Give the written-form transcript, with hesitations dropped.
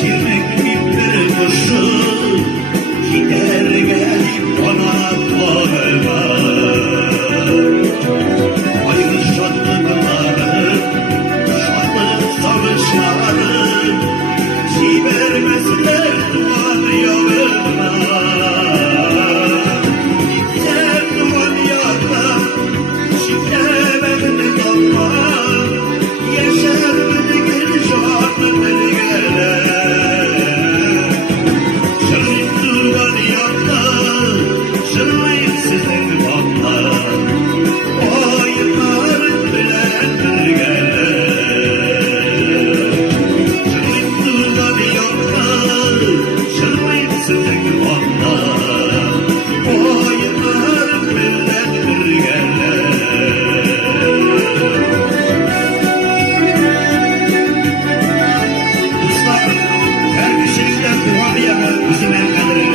şirnek bir kuşu gider gelip bana koyma. Aynı şadlıkları, şadlık savaşları cibermezler duman yağına. Gitsen duman yağına, çiftememini damla, yaşar beni gel şanlı beni gele. Şırlayıp duman yağına, şırlayıp sizin bana, oyunlar bilen bir gele. Şırlayıp duman yağına, şırlayıp sizin bana, oyunlar bilen bir gele. Dostlar, her kişilikten duvar yağı bizim el kadar